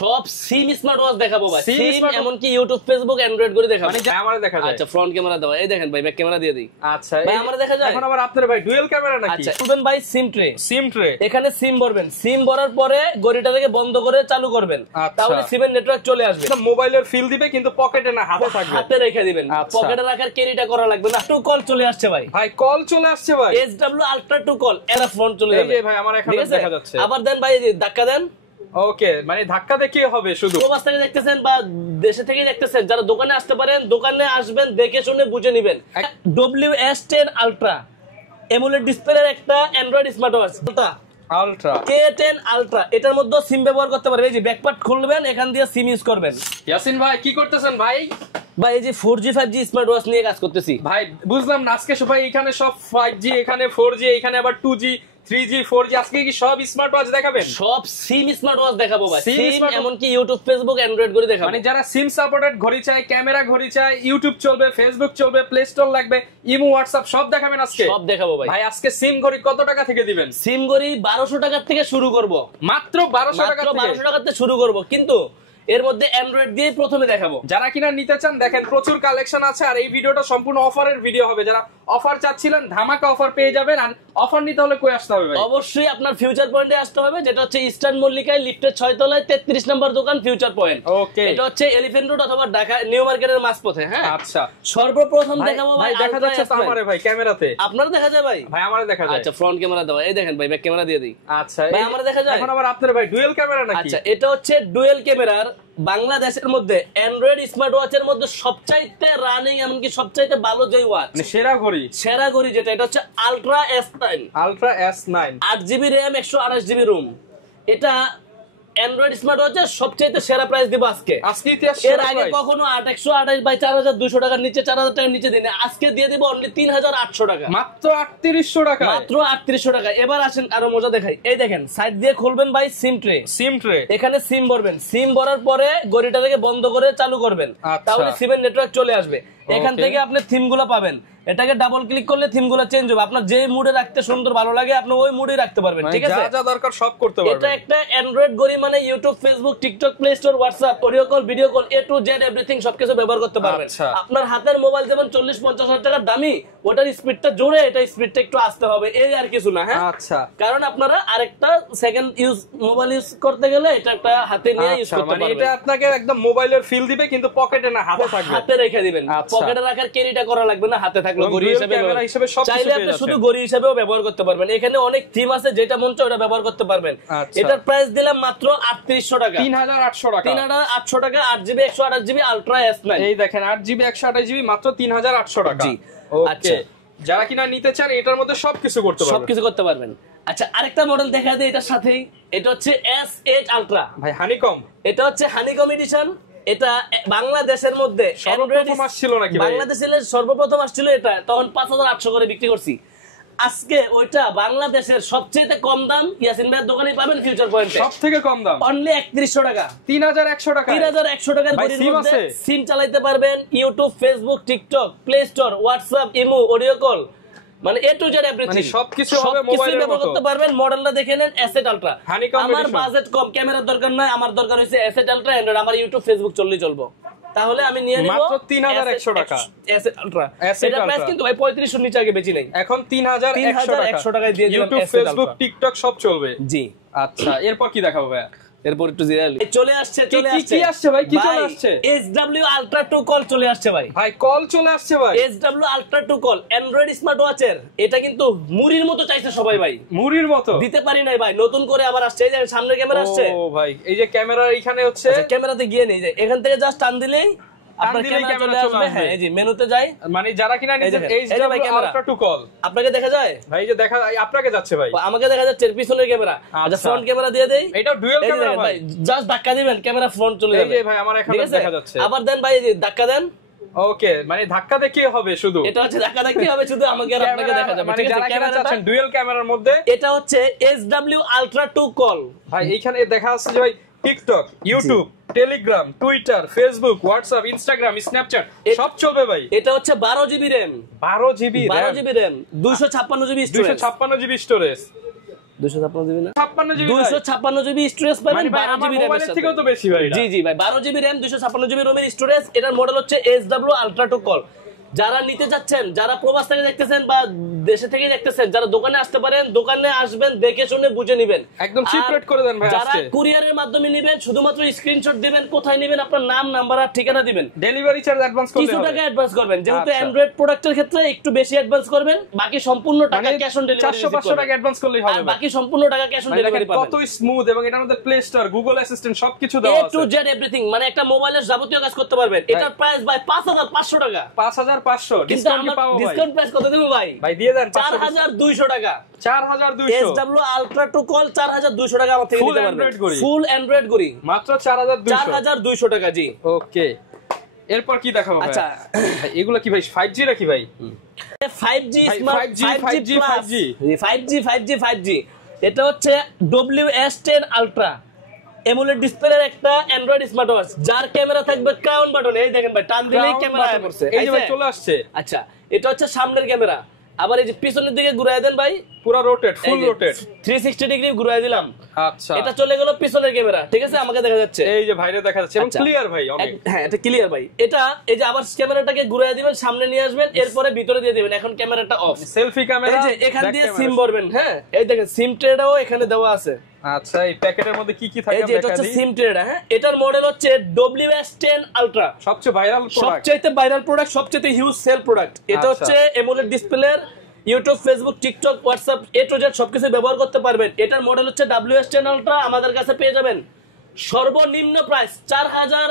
সব সিম smart watch দেখাবো ভাই। সিম এমনকি ইউটিউব ফেসবুক অ্যান্ড্রয়েড করে দেখাবো। মানে আমারে দেখা যায়। আচ্ছা ফ্রন্ট ক্যামেরা দাও, এই দেখেন ভাই ব্যাক ক্যামেরা দিয়ে দিই। আচ্ছা ভাই আমারে দেখা যায়। এখন আবার আপনার ভাই ডুয়াল ক্যামেরা নাকি? আচ্ছা শুনুন ভাই, সিম ট্রে। সিম ট্রে এখানে সিম ভরবেন, সিম ভরার পরে ঘড়িটাকে বন্ধ করে চালু করবেন, তাহলে সিমের নেটওয়ার্ক চলে আসবে। মোবাইলের ফিল দিবে কিন্তু পকেটে না, হাতে থাকবে। হাতে রেখে দিবেন, পকেটে রাখার ক্যারিটা করা লাগবে না। টু কল চলে আসছে ভাই। ভাই কল চলে আসছে ভাই। SW আলট্রা টু কল এরা ফোন চলে যাবে। এই যে ভাই আমার এখানে দেখা যাচ্ছে। আবার দেন ভাই, ধাক্কা দেন। ওকে, মানে ধাক্কা দিয়ে কি হবে? শুধু প্রবাস থেকে দেখতেছেন বা দেশে থেকে দেখতেছেন, যারা দোকানে আসতে পারেন দোকানে আসবেন, দেখে শুনে বুঝে নেবেন। WS10 আলট্রা এমোলেড ডিসপ্লের একটা Android smart watch ultra K10 ultra, এটার মধ্যে সিম ব্যবহার করতে পারবেন। এই যে ব্যাকপার্ট খুলবেন, এখান দিয়ে সিম ইউজ করবেন। ইয়াসিন ভাই কি করতেছেন ভাই? ভাই এই যে 4G 5G স্মার্ট ওয়াচ নিয়ে কাজ করতেছি ভাই। বুঝলাম না, আজকে সবাই এখানে সব 5G, এখানে 4G, এখানে আবার 2G 3G 4G, আজকে কি সব স্মার্ট ওয়াচ দেখাবেন? সব সিম স্মার্ট ওয়াচ দেখাবো ভাই। সিম এমনকি ইউটিউব ফেসবুক অ্যান্ড্রয়েড করে দেখাবো। মানে যারা সিম সাপোর্টেড ঘড়ি চায়, ক্যামেরা ঘড়ি চায়, ইউটিউব চলবে, ফেসবুক চলবে, প্লে স্টোর লাগবে, ইমো হোয়াটসঅ্যাপ সব দেখাবেন আজকে? সব দেখাবো ভাই। ভাই আজকে সিম ঘড়ি কত টাকা থেকে দিবেন? সিম ঘড়ি 1200 টাকা থেকে শুরু করব। মাত্র 1200 টাকা থেকে? 1200 টাকা থেকে শুরু করব, কিন্তু এর মধ্যে অ্যান্ড্রয়েড দিয়ে প্রথমে দেখাবো। যারা কিনা নিতে চান দেখেন প্রচুর কালেকশন আছে, আর এই ভিডিওটা সম্পূর্ণ অফারের ভিডিও হবে। যারা অফার চাচ্ছিলেন ধামাকা অফার পেয়ে যাবেন। আর অফার নিতে হলে কই আসতে হবে ভাই? অবশ্যই আপনার ফিউচার পয়েন্টে আসতে হবে, যেটা হচ্ছে ইস্টার্ন মল্লিকায় লিফটের 6 তলায় 33 নম্বর দোকান ফিউচার পয়েন্ট। ওকে, এটা হচ্ছে এলিফ্যান্ট রোড অথবা ঢাকা নিউ মার্কেটের মাঝপথে। হ্যাঁ আচ্ছা, সর্বপ্রথম দেখাবো ভাই। দেখা যাচ্ছে তো আমারে ভাই ক্যামেরাতে। আপনারা দেখা যায় ভাই? ভাই আমারে দেখা যায়। আচ্ছা ফ্রন্ট ক্যামেরা দাও, এই দেখেন ভাই ব্যাক ক্যামেরা দিয়ে দিই। আচ্ছা ভাই আমারে দেখা যায়। এখন আবার আপনার ভাই ডুয়াল ক্যামেরা নাকি? আচ্ছা এটা হচ্ছে ডুয়াল ক্যামেরার বাংলাদেশের মধ্যে অ্যান্ড্রয়েড স্মার্ট ওয়াচের মধ্যে সবচাইতে রানিং, এমনকি সবচাইতে ভালো যে ওয়াচ, মানে সেরা ঘড়ি। সেরা ঘড়ি যেটা, এটা হচ্ছে ultra S9। Ultra S9 8GB RAM 128GB ROM. এটা অ্যান্ড্রয়েড স্মার্ট ওয়াচের সবচাইতে সেরা প্রাইস দিব আজকে। আজকে ইতিহাস এর আগে কখনো 128 বাই 4200 টাকার নিচে, 4000 টাকার নিচে দিনে, আজকে দিয়ে দিব অনলি 3800 টাকা। মাত্র 3800 টাকা। মাত্র 3800 টাকা। এবার আসেন আরো মজা দেখাই। এই দেখেন সাইড দিয়ে খুলবেন ভাই সিম ট্রে। সিম ট্রে, এখানে সিম ভরবেন, সিম ভরার পরে ঘড়িটাকে বন্ধ করে চালু করবেন, তাহলে সিমের নেটওয়ার্ক চলে আসবে। এখান থেকে আপনি থিমগুলো পাবেন। এটাকে ডাবল ক্লিক করলে থিমগুলো চেঞ্জ হবে। আপনার যে মুডে রাখতে সুন্দর ভালো লাগে আপনি ওই মুডে রাখতে পারবেন। ঠিক আছে, যা যা দরকার সব করতে পারবেন। এটা একটা অ্যান্ড্রয়েড ঘড়ি, মানে YouTube Facebook TikTok play store WhatsApp audio call video call A to Z everything সবকিছু ব্যবহার করতে পারবেন। আপনার হাতের মোবাইল যেমন 40-50 হাজার টাকার দামি, ওটার স্পিডটা জোরে, এটা স্পিডটা একটু আসতে হবে, এই আর কিছু না। হ্যাঁ আচ্ছা, কারণ আপনারা আরেকটা সেকেন্ড ইউজ মোবাইল ইউজ করতে গেলে এটা একটা হাতে নিয়ে ইউজ করতে পারবেন। এটা আপনাকে একদম মোবাইলের ফিল দিবে কিন্তু পকেটে না, হাতে থাকবে। হাতে রেখে দিবেন, পকেটে রাখার ক্যারিটা করা লাগবে না, হাতে থাকলে ঘড়ি হিসেবে চাইলে আপনি শুধু ঘড়ি হিসেবেও ব্যবহার করতে পারবেন। এখানে অনেক থিম আছে, যেটা মন চায় ওটা ব্যবহার করতে পারবেন। এটার প্রাইস দিলাম মাত্র 3800 টাকা। 3800 টাকা। 3800 টাকা 8GB 128GB আলট্রা S9। এই দেখেন 8GB 128GB মাত্র 3800 টাকা। জি আচ্ছা, যারা কিনা নিতে চান এটার মধ্যে সবকিছু করতে পারবেন। সবকিছু করতে পারবেন। আচ্ছা আরেকটা মডেল দেখা দেয় এটার সাথেই, এটা হচ্ছে S8 আলট্রা। ভাই হানিকম, এটা হচ্ছে হানিকম এডিশন। এটা বাংলাদেশের মধ্যে সর্বপ্রথম আসছিল নাকি? বাংলাদেশের সর্বপ্রথম আসছিল এটা, তখন 5800 করে বিক্রি করছি। আজকে ওইটা বাংলাদেশের সবচেয়ে কম দাম ইয়াসিন ভাইয়ের দোকানে পাবেন ফিউচার পয়েন্টে। সবথেকে কম দাম অনলি 3100 টাকা। 3100 টাকা। 3100 টাকার ঘড়ির মধ্যে সিম চালাতে পারবেন, YouTube Facebook TikTok play store WhatsApp imo audio call, মানে A to Z এভরিথিং, মানে সবকিছু হবে মোবাইলের মতো করতে পারবেন। মডেলটা দেখে নেন S8 আলট্রা। আমার বাজেট কম, ক্যামেরার দরকার নাই, আমার দরকার হইছে S8 আলট্রা অ্যান্ড্রয়েড। আমার ইউটিউব ফেসবুক চললেই চলবো, তাহলে আমি নিয়ে নিব মাত্র 3100 টাকা। S8 ultra. এটা প্রাইস কিন্তু ভাই 3500 নিচে আগে বেচি নাই, এখন 3100 টাকায় দিয়ে দিলাম। ইউটিউব ফেসবুক টিকটক সব চলবে। জি আচ্ছা, এরপর কি দেখাবো ভাই? এরপর একটু জিরালি চলে আসছে। কি আসছে ভাই? কি চলে আসছে? SW আলট্রা 2 কল চলে আসছে ভাই। ভাই কল চলে আসছে ভাই। SW ultra 2 call Android smart ওয়াচের। এটা কিন্তু মুড়ির মতো চাইছে সবাই ভাই, মুড়ির মতো দিতে পারি নাই ভাই, নতুন করে আবার আসছে। এই যে সামনে ক্যামেরা আসছে। ও ভাই, এই যে ক্যামেরা এখানে হচ্ছে, ক্যামেরাতে গিয়ে নেই, যে এখান থেকে জাস্ট টান দিলেই আপনার ক্যামেরা চলে আসবে। হ্যাঁ এই যে মেনুতে যাই, মানে যারা কিনা নিছেন SW আলট্রা 2 কল, আপনাকে দেখা যায় ভাই, যে দেখা আপনাকে যাচ্ছে ভাই, আমাকে দেখা যাচ্ছে পিছনের ক্যামেরা। আচ্ছা ফ্রন্ট ক্যামেরা দিয়ে দেই, এটা ডুয়াল ক্যামেরা ভাই, জাস্ট ধাক্কা দিবেন ক্যামেরা ফ্রন্ট চলে যাবে। এই যে ভাই আমার এখানে দেখা যাচ্ছে। আবার দেন ভাই, যে ধাক্কা দেন। ওকে, মানে ধাক্কা দিয়ে কি হবে? শুধু এটা হচ্ছে ধাক্কা দিয়ে কি হবে, শুধু আমাকে আর আপনাকে দেখা যাবে। ঠিক আছে, ক্যামেরা চাচ্ছেন ডুয়াল ক্যামেরার মধ্যে। এটা হচ্ছে SW আলট্রা 2 কল ভাই। এইখানে দেখা যাচ্ছে যে ভাই TikTok, YouTube, Telegram, Twitter, Facebook, WhatsApp, Instagram, Snapchat সব চলবে ভাই। এটা হচ্ছে 12GB RAM, 12GB RAM, 256GB storage, 256GB storage. 256 GB না 56 জিবি 256 জিবি স্টোরেজ পাবেন, 12 জিবি র‍্যাম মোবাইলের থেকেও তো বেশি ভাই। জি জি ভাই, 12 জিবি র‍্যাম 256 জিবি রোমের স্টোরেজ। এটার মডেল হচ্ছে SW আলট্রা টু কল। যারা নিতে যাচ্ছেন, যারা প্রবাস থেকে দেখতেছেন বা দেশে থেকে দেখতেছেন, যারা দোকানে আসতে পারেন, দোকানে আসবেন, দেখে শুনে বুঝে নেবেন, একদম চিপ রেট করে দেন ভাই। যারা কুরিয়ারের মাধ্যমে নেবেন, শুধুমাত্র স্ক্রিনশট দিবেন, কোথায় নেবেন, আপনার নাম, নাম্বার আর ঠিকানা দিবেন। ডেলিভারি চার্জ অ্যাডভান্স করলে কিছু হবে, টাকা অ্যাডভান্স করবেন, যেহেতু অ্যান্ড্রয়েড প্রোডাক্টের ক্ষেত্রে একটু বেশি অ্যাডভান্স করবেন, বাকি সম্পূর্ণ টাকা ক্যাশ অন ডেলিভারি 400-500 টাকা অ্যাডভান্স করলেই হবে, বাকি সম্পূর্ণ টাকা ক্যাশ অন ডেলিভারি পাবেন। কত স্মুথ, এবং এটার মধ্যে প্লে স্টোর, গুগল অ্যাসিস্ট্যান্ট সবকিছু দেওয়া আছে, A to Z এভরিথিং, মানে একটা মোবাইলের যাবতীয় কাজ করতে পারবেন। এটার প্রাইস ভাই 5500 টাকা। 5500 ডিসকাউন্ট কি পাবো ভাই? ডিসকাউন্ট প্রাইস কত দেব ভাই? ভাই দিয়ে দেন 4200 টাকা। 4200 SW আলট্রা টু কল 4200 টাকা আমার থেকে নিতে পারবেন। Android ফুল অ্যান্ড্রয়েড গড়ি মাত্র 4200 4200 টাকা। জি ওকে, এরপর কি দেখাবো ভাই? আচ্ছা এগুলো কি ভাই 5G নাকি ভাই? 5G স্মার্ট 5G এটা হচ্ছে WS10 আলট্রা এমোলেড ডিসপ্লের একটা অ্যান্ড্রয়েড স্মার্ট ওয়াচ, যার ক্যামেরা থাকবে ক্রাউন বাটন। এই দেখেন ভাই, টান দিলেই ক্যামেরা আয় পড়ছে, এই যে ভাই চলে আসছে। আচ্ছা, এটা হচ্ছে সামনের ক্যামেরা। আবার এই যে পিছনের দিকে ঘুরায় দেন ভাই, পুরো রোটেট, ফুল রোটেট 360 ডিগ্রি ঘুরায় দিলাম। আচ্ছা, এটা চলে গেল পিছনের ক্যামেরা, ঠিক আছে, আমাকে দেখা যাচ্ছে, এই যে ভাইরে দেখা যাচ্ছে এবং ক্লিয়ার ভাই অনেক। হ্যাঁ, এটা ক্লিয়ার ভাই। এটা এই যে আবার ক্যামেরাটাকে ঘুরায় দিবেন, সামনে নিয়ে আসবেন, এরপরে ভিতরে দিয়ে দিবেন। এখন ক্যামেরাটা অফ, সেলফি ক্যামেরা। এই যে এখান দিয়ে সিম ভরবেন। হ্যাঁ, এই দেখেন সিম ট্রেটাও এখানে দেওয়া আছে। আচ্ছা, এই প্যাকেটের মধ্যে কি কি থাকে এই যে এটা হচ্ছে সিম ট্রেটা। হ্যাঁ, এটার মডেল হচ্ছে WS10 আলট্রা, সবচেয়ে ভাইরাল প্রোডাক্ট, সবচেয়ে ভাইরাল প্রোডাক্ট, সবচেয়ে হিউজ সেল প্রোডাক্ট। এটা হচ্ছে এমোলেড ডিসপ্লের YouTube, Facebook, TikTok, WhatsApp A to Z সবকিছু ব্যবহার করতে পারবেন। এটার মডেল হচ্ছে WS10 আলট্রা। আমাদের কাছে পেয়ে যাবেন সর্বনিম্ন প্রাইস 4000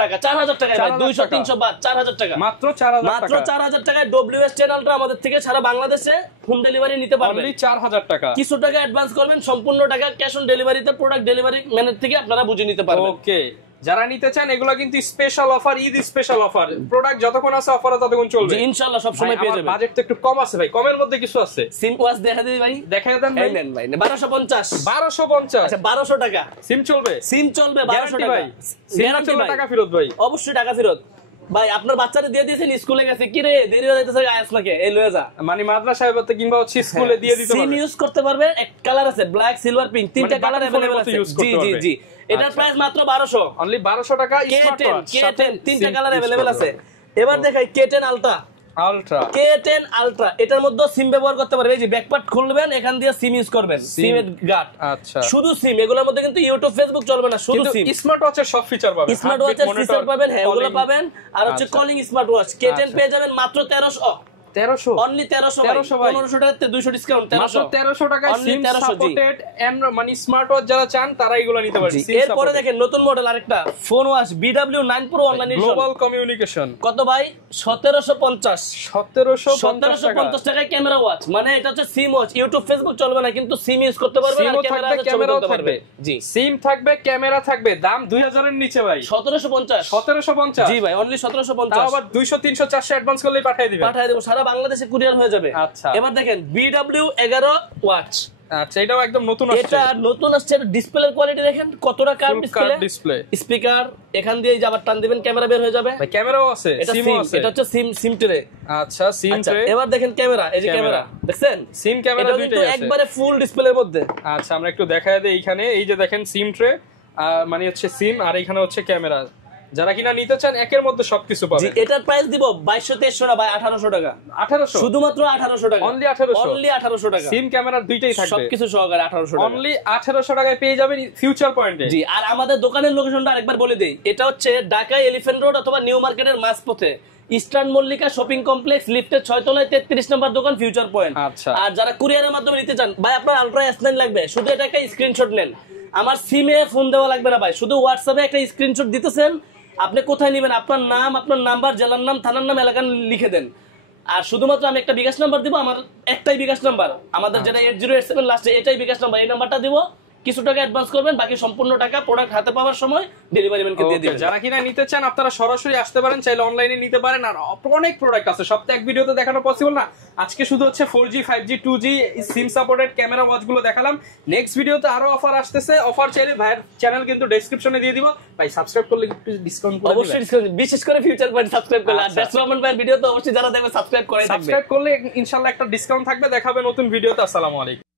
টাকা, 4000 টাকা, 200-300 বাদ, 4000 টাকা, মাত্র 4000 টাকা, মাত্র 4000 টাকায় WS10 আলট্রা আমাদের থেকে সারা বাংলাদেশে হোম ডেলিভারি নিতে পারবেন। অনলি 4000 টাকা। কিছু টাকা অ্যাডভান্স করবেন, সম্পূর্ণ টাকা ক্যাশ অন ডেলিভারিতে প্রোডাক্ট ডেলিভারি ম্যানের থেকে আপনারা বুঝে নিতে পারবেন। ওকে, যারা নিতে চান এগুলো কিন্তু special offer, Eid special offer. Product যতক্ষণ আছে অফারে ততক্ষণ চলবে ইনশাআল্লাহ, সব সময় পেয়ে যাবেন। বাজেট তো একটু কম আছে ভাই, কমের মধ্যে কিছু আছে। সিম ওয়াচ দেখা দিই ভাই, দেখাই দেন ভাই। নেন ভাই, 1250 1250। আচ্ছা, 1200 টাকা সিম চলবে, সিম চলবে 1200 টাকা ভাই। সিম চলবে, টাকা ফেরত ভাই, অবশ্যই টাকা ফেরত ভাই। আপনার বাচ্চারে দিয়ে দিয়েছেন, স্কুলে গেছে, কি রে দেরি হয়ে যাইতেছে, আয়াস নাকি এই লয়ে যা, মানে মাদ্রাসায় বা কিংবা হচ্ছে স্কুলে দিয়ে দিতে পারবে। সিম ইউজ করতে পারবে। এক কালার আছে, ব্ল্যাক, সিলভার, পিঙ্ক, তিনটা কালার अवेलेबल আছে। জি জি জি, এটার প্রাইস মাত্র 1200, অনলি 1200 টাকা। স্মার্ট ওয়াচ K10 তিনটা কালার अवेलेबल আছে। এবার দেখাই K10 আলট্রা। K10 আলট্রা, এটার মধ্যে সিম ব্যবহার করতে পারবে। এই যে ব্যাকপার্ট খুলবেন, এখান দিয়ে সিম ইউজ করবেন, সিমের গার্ড। আচ্ছা, শুধু সিম, এগুলোর মধ্যে কিন্তু ইউটিউব, ফেসবুক চলবে না, শুধু সিম। স্মার্ট ওয়াচের সব ফিচার পাবেন, স্মার্ট ওয়াচের ফিচার পাবেন, হ্যাঁ ওগুলো পাবেন। আর হচ্ছে কলিং স্মার্ট ওয়াচ K10 পেয়ে যাবেন মাত্র 1300, অনলি 1300 ভাই, 1500 টাকাতে 200 ডিসকাউন্ট, 1300 টাকায় অনলি সিম 1300 জি। সাপোর্টেড মানে স্মার্ট ওয়াচ যারা চান তারা এগুলো নিতে পারবে। এরপরে দেখেন নতুন মডেল আরেকটা phone watch BW9 Pro online global communication, কত ভাই? 1750 1750 টাকায় ক্যামেরা ওয়াচ। মানে এটা হচ্ছে সিম ওয়াচ, ইউটিউব, ফেসবুক চলবে না, কিন্তু সিম ইউজ করতে পারবে, আর ক্যামেরাও থাকবে। জি, সিম থাকবে, ক্যামেরা থাকবে। দাম 2000 এর নিচে ভাই, 1750 জি ভাই, অনলি 1750। তাও আবার 200 300 400 অ্যাডভান্স করলেই পাঠিয়ে দেব, সারা বাংলাদেশে কুরিয়ার হয়ে যাবে। আচ্ছা, এবার দেখেন BW11 ওয়াচ। আচ্ছা, এটাও একদম নতুন আসছে। এটা নতুন আসছে, ডিসপ্লের কোয়ালিটি দেখেন কতটা কার্ভ ডিসপ্লে, স্পিকার এখান দিয়ে আবার টান দিবেন, ক্যামেরা বের হয়ে যাবে। ভাই ক্যামেরাও আছে, সিমও আছে। এটা হচ্ছে সিম ট্রে। আচ্ছা, সিম ট্রে। এবার দেখেন ক্যামেরা, এই যে ক্যামেরা দেখছেন, সিম ক্যামেরা দুইটাই আছে, একবারে ফুল ডিসপ্লের মধ্যে। আচ্ছা, আমরা একটু দেখায় দেই। এইখানে এই যে দেখেন সিম ট্রে, মানে হচ্ছে সিম, আর এখানে হচ্ছে ক্যামেরা। যারা কিনা নিতে চান একের মধ্যে সবকিছু পাবেন। এটার প্রাইস দিব 2200-2300 না ভাই, 1800 টাকা। 1800, শুধুমাত্র 1800 টাকা, অনলি 1800, অনলি 1800 টাকা। সিম ক্যামেরা দুইটাই থাকবে, সবকিছু সহকারে 1800 টাকা, অনলি 1800 টাকায় পেয়ে যাবেন ফিউচার পয়েন্টে। জি, আর আমাদের দোকানের লোকেশনটা আরেকবার বলে দেই। এটা হচ্ছে ঢাকা এলিফ্যান্ট রোড অথবা নিউ মার্কেটের মাঝপথে, ইস্টার্ন মল্লিকা শপিং কমপ্লেক্স, লিফটের 6 তলায় 33 নম্বর দোকান, ফিউচার পয়েন্ট। আচ্ছা, আর যারা কুরিয়ারের মাধ্যমে নিতে চান ভাই, আপনার আলট্রা S9 লাগবে, শুধু এটা একটা স্ক্রিনশট নেন। আমার সিমে ফোন দেওয়া লাগবে না ভাই, শুধু হোয়াটসঅ্যাপে একটা স্ক্রিনশট দিতেছেন, আপনি কোথায় নেবেন, আপনার নাম, আপনার নাম্বার, জেলার নাম, থানার নাম, এলাকার লিখে দেন। আর শুধুমাত্র আমি একটা বিকাশ নাম্বার দিব, আমার একটাই বিকাশ নাম্বার, আমাদের যেটা 8087 লাস্টে, এটাই বিকাশ নাম্বার, এই নাম্বারটা দিব। কিছু টাকা অ্যাডভান্স করবেন, বাকি সম্পূর্ণ টাকা প্রোডাক্ট হাতে পাওয়ার সময় ডেলিভারি ম্যানকে দিয়ে দিবেন। যারা কিনা নিতে চান আপনারা সরাসরি আসতে পারেন, চাইলে অনলাইনে নিতে পারেন। আর অনেক প্রোডাক্ট আছে, সব তো এক ভিডিওতে দেখানো পসিবল না। আজকে শুধু হচ্ছে 4G 5G 2G SIM supported camera watch গুলো দেখালাম। নেক্সট ভিডিওতে আরো অফার আসতেছে, অফার চাইলে ভাইয়ের চ্যানেল কিন্তু ডেসক্রিপশনে দিয়ে দিব। ভাই সাবস্ক্রাইব করলে একটু ডিসকাউন্ট করে দিবেন, অবশ্যই ডিসকাউন্ট, বিশেষ করে ফিউচার পয়েন্ট সাবস্ক্রাইব করলে। আর দেশ রহমান ভাইয়ের ভিডিও তো অবশ্যই যারা দেখবে সাবস্ক্রাইব করে থাকবে, সাবস্ক্রাইব করলে ইনশাআল্লাহ একটা ডিসকাউন্ট থাকবে। দেখাবে নতুন ভিডিওতে। আসসালামু আলাইকুম।